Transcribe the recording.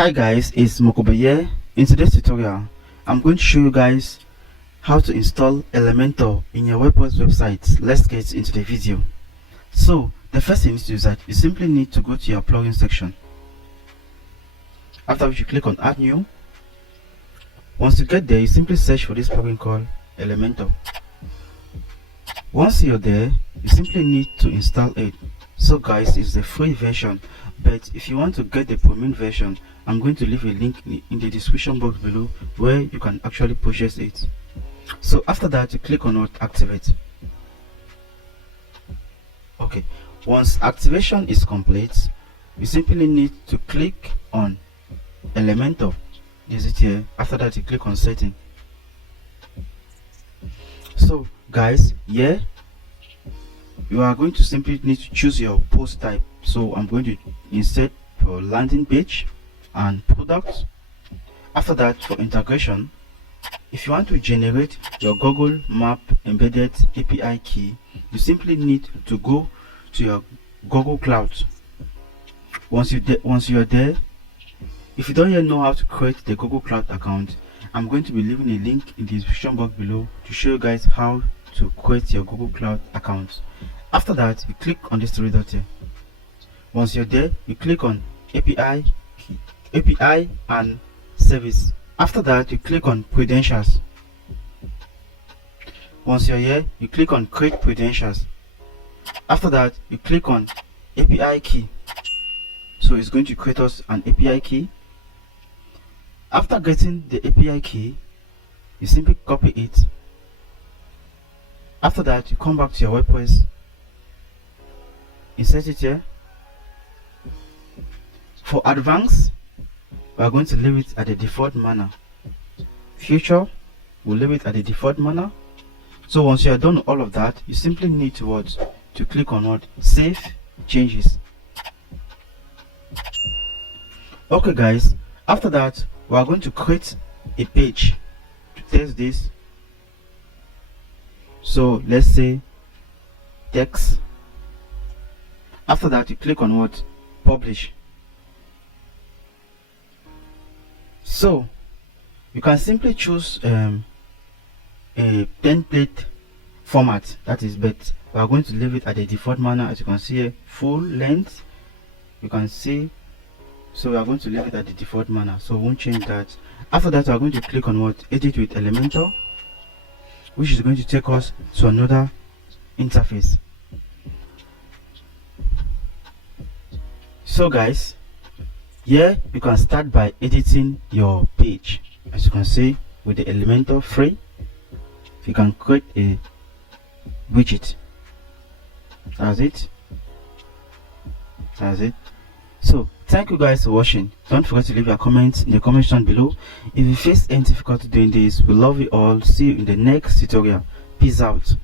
Hi guys, it's Mokobe here. In today's tutorial, I'm going to show you guys how to install Elementor in your WordPress website. Let's get into the video. So the first thing is that you simply need to go to your plugin section. After which you click on add new. Once you get there, you simply search for this plugin called Elementor. Once you're there, you simply need to install it. So guys, it's the free version, but if you want to get the premium version, I'm going to leave a link in the description box below where you can actually purchase it. So after that, you click on activate. Okay, once activation is complete, you simply need to click on Elementor. Is it here? After that, you click on setting. So guys, here you are going to simply need to choose your post type. So I'm going to insert for landing page and product. After that, for integration, if you want to generate your Google Map embedded API key, you simply need to go to your Google Cloud. Once you're there, if you don't yet know how to create the Google Cloud account, I'm going to be leaving a link in the description box below to show you guys how to create your Google Cloud account. After that, you click on this three dot here. Once you're there, you click on API and service. After that, you click on credentials. Once you're here, you click on create credentials. After that, you click on API key. So it's going to create us an API key. After getting the API key, you simply copy it. After that, you come back to your WordPress, insert it here. For advanced, we are going to leave it at the default manner. Future, we'll leave it at the default manner. So once you are done with all of that, you simply need to click on save changes. Okay guys, after that, we are going to create a page to test this. So let's say text. After that, you click on publish. So you can simply choose a template format, that is, but we are going to leave it at the default manner. As you can see here, full length, you can see. So we are going to leave it at the default manner, so we won't change that. After that, we are going to click on edit with Elementor, which is going to take us to another interface. So guys, here you can start by editing your page. As you can see, with the Elementor free, you can create a widget. That's it. So thank you guys for watching. Don't forget to leave your comments in the comment section below. If you face any difficulty doing this, we love you all. See you in the next tutorial. Peace out.